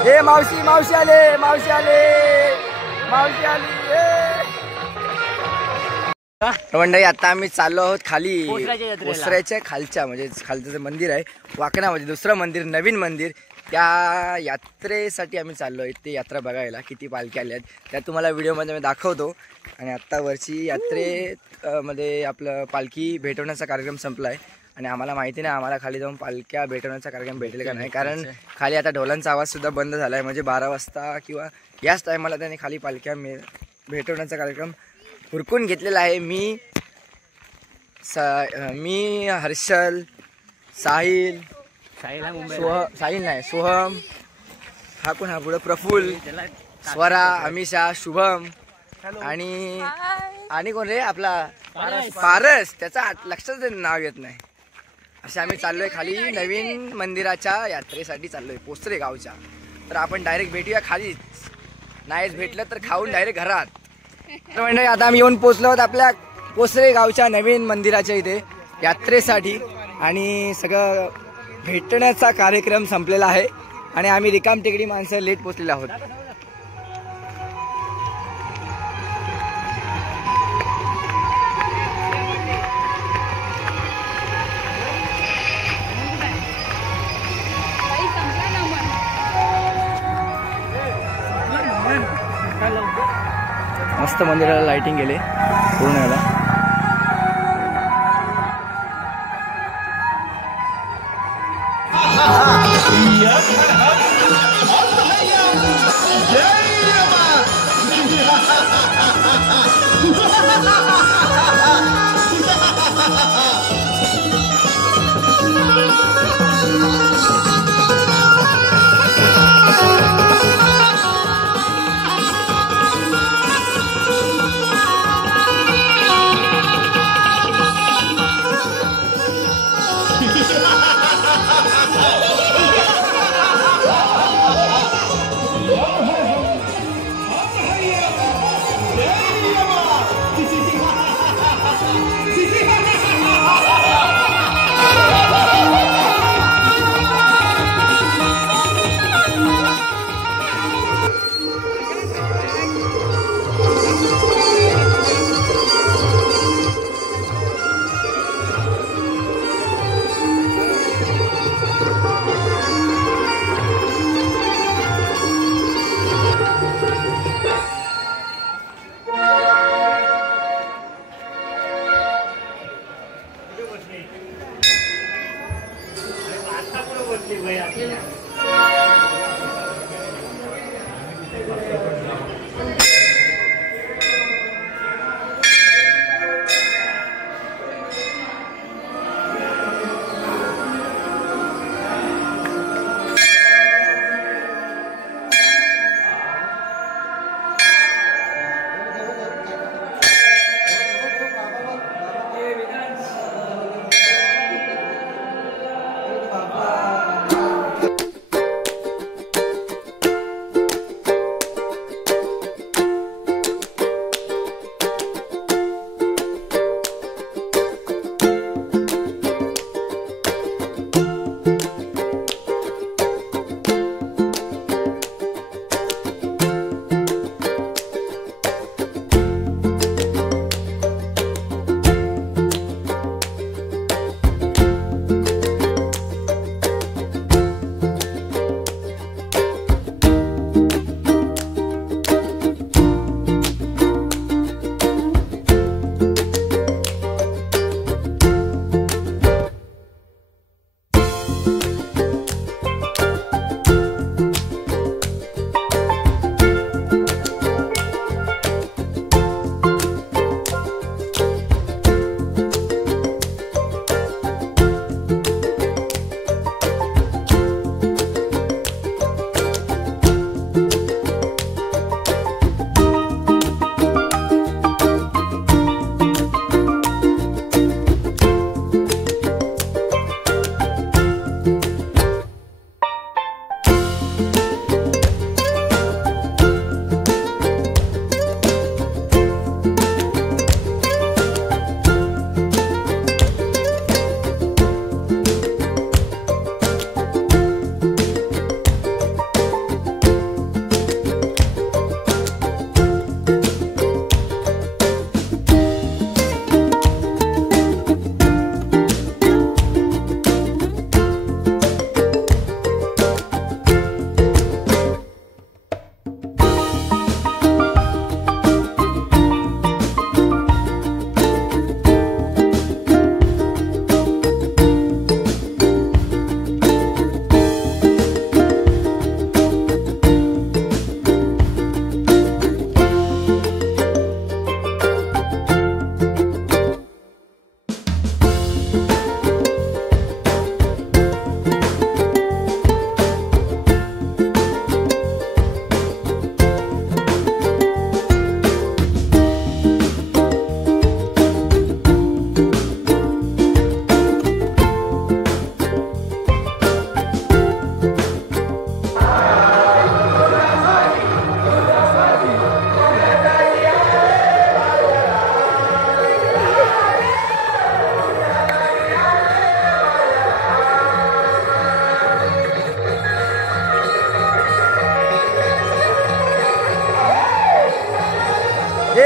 ए मावशी मावशी आले मावशी आले मावशी आली मंडळी. आता आम्ही चाललो आहोत खाली पोसऱ्याच्या खालच्या म्हणजे खालचं मंदिर आहे वाकणामध्ये दुसरं मंदिर नवीन मंदिर त्या यात्रेसाठी आम्ही चाललो आहे. ते यात्रा बघायला किती पालख्या आल्या आहेत त्या तुम्हाला व्हिडिओमध्ये मी दाखवतो. आणि आत्ता वरची यात्रेमध्ये आपलं पालखी भेटवण्याचा कार्यक्रम संपला आहे आणि आम्हाला माहिती नाही आम्हाला खाली जाऊन पालख्या भेटवण्याचा कार्यक्रम भेटेल का नाही, कारण खाली आता ढोलांचा आवाजसुद्धा बंद झाला आहे. म्हणजे 12 वाजता किंवा याच टायमाला त्याने खाली पालख्या भेटवण्याचा कार्यक्रम उरकून घेतलेला आहे. मी हर्षल साहिल साहिल नाही सोहम हा कोण हा पुढं प्रफुल्ल स्वरा अमिषा शुभम आणि कोण रे आपला पारस त्याचा लक्षात नाव येत नाही. असे आम्ही चाललोय खाली नवीन मंदिराच्या यात्रेसाठी चाललोय पोसरे गावच्या. तर आपण डायरेक्ट भेटूया खालीच, नाहीच भेटलं तर खाऊन डायरेक्ट घरात. तर म्हणजे आता आम्ही येऊन पोचलो आहोत आपल्या पोसरे गावच्या नवीन मंदिराच्या इथे यात्रेसाठी आणि सगळं भेटण्याचा कार्यक्रम संपलेला आहे आणि आम्ही रिकाम टेकडी माणसं लेट पोचलेलो आहोत. मस्त मंदिराला लाइटिंग केले पूर्ण याला.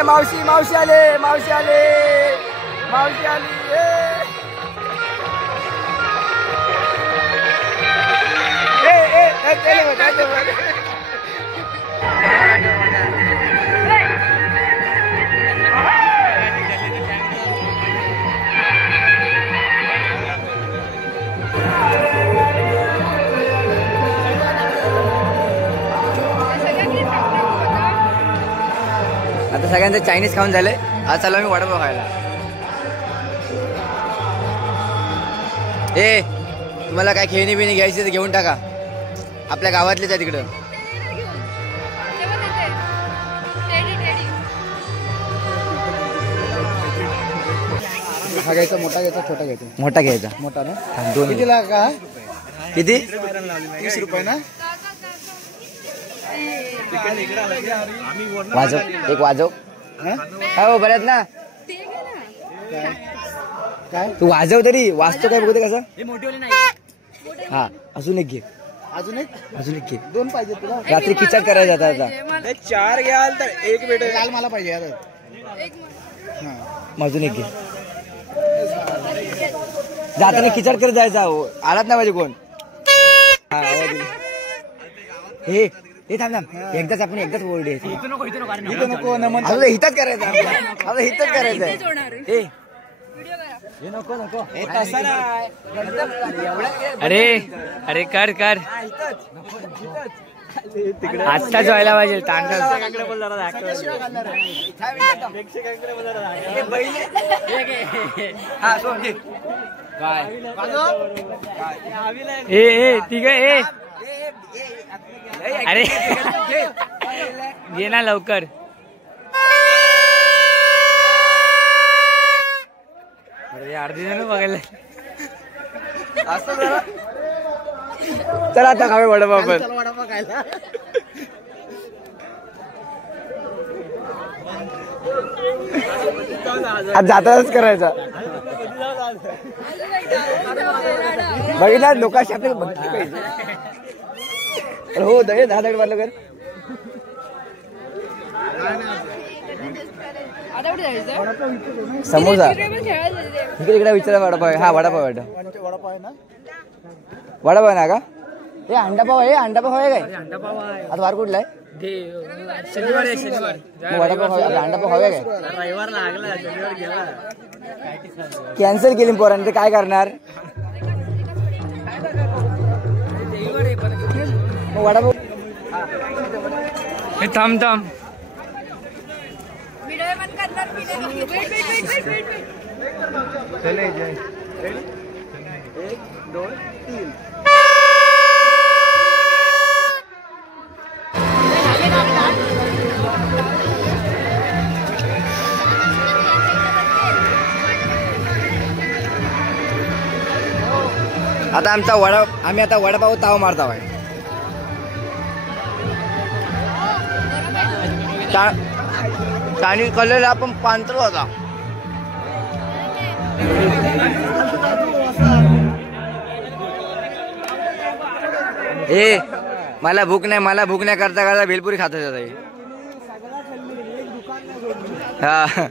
ए मावशी मावशी आले मावशी आले मावशी आली आता सगळ्यांचं चायनीज खाऊन झालंय. आज चालू आम्ही वडापाव खायला. ए तुम्हाला काय खेळणी बिणी घ्यायची तर घेऊन टाका. आपल्या गावातलेच आहे तिकडं. हा घ्यायचा मोठा घ्यायचा छोटा घ्यायचा. मोठा घ्यायचा. मोठा ना दोन कितीला का किती 30 रुपये ना. वाजव एक वाजव. हो बऱ्याच ना काय तू वाजव तरी वाजतो काय बघू कसं. हा अजून एक घे. अजून एक घे. 2 पाहिजे तुला. रात्री खिचड करायचा आता. 4 घ्याल तर 1 भेटेल. लाल मला पाहिजे यार. अजून एक घे. जाताना खिचड करत जायचा. आलात ना पाहिजे कोण. हे हे थांब थांब एकदाच आपण एकदाच ओरडे. नको नमन. आपलं हितच करायचं. आपलं हितच करायचं. हे नको नको. अरे अरे कर कर आत्ताच व्हायला पाहिजे. ए ठीक आहे. अरे घे ना लवकर. अरे अर्धी जण बघायला. चला आता खावे वडापाव पण. वडापाव खायला. आज जाताच करायचा. बघितला लोकांशी आपल्याला बघितली पाहिजे. हो दे 10 दगड मारलं कर. समोसा इकडे इकडे विचारा. वडापाव हा वडापाव वडापाव आहे ना. वडापाव ना का. हे अंडापाव आहे. अंडापाव आहे काय आता वार कुठला आहे. वडापाव हवे. अंडापाव हवे काय. कॅन्सल केली पोरांनी तर काय करणार. वडापाव थांब थांब. आता आमचा आम्ही आता वडापाव ताव मारता आहे. चायनीज खाल्लेला आपण पांढरा होता. ए मला भूक नाही करता करता भेलपुरी खात होता. हा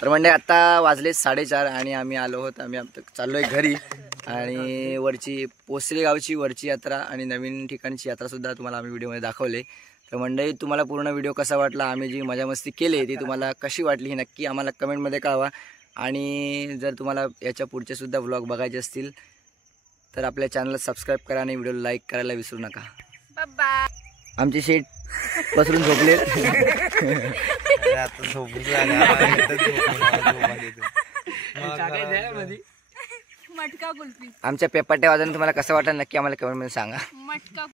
तर म्हणजे आता वाजले 4:30 आणि आम्ही आलो आहोत. आम्ही चाललोय घरी. आणि वरची पोसरे गावची वरची यात्रा आणि नवीन ठिकाणची यात्रासुद्धा तुम्हाला आम्ही व्हिडिओमध्ये दाखवले. तर मंडळी तुम्हाला पूर्ण व्हिडिओ कसा वाटला, आम्ही जी मजा मस्ती केली ती तुम्हाला कशी वाटली हे नक्की आम्हाला कमेंटमध्ये कळवा. आणि जर तुम्हाला याच्या पुढचे सुद्धा व्लॉग बघायचे असतील तर आपल्या चॅनलला सबस्क्राईब करा आणि व्हिडिओ लाईक करायला विसरू नका. आमची शेट पसरून झोपलेत. मटका कुल्फी आमच्या पेपाट्या वाजवून तुम्हाला कसं वाटलं नक्की आम्हाला कमेंटमध्ये सांगा. मटका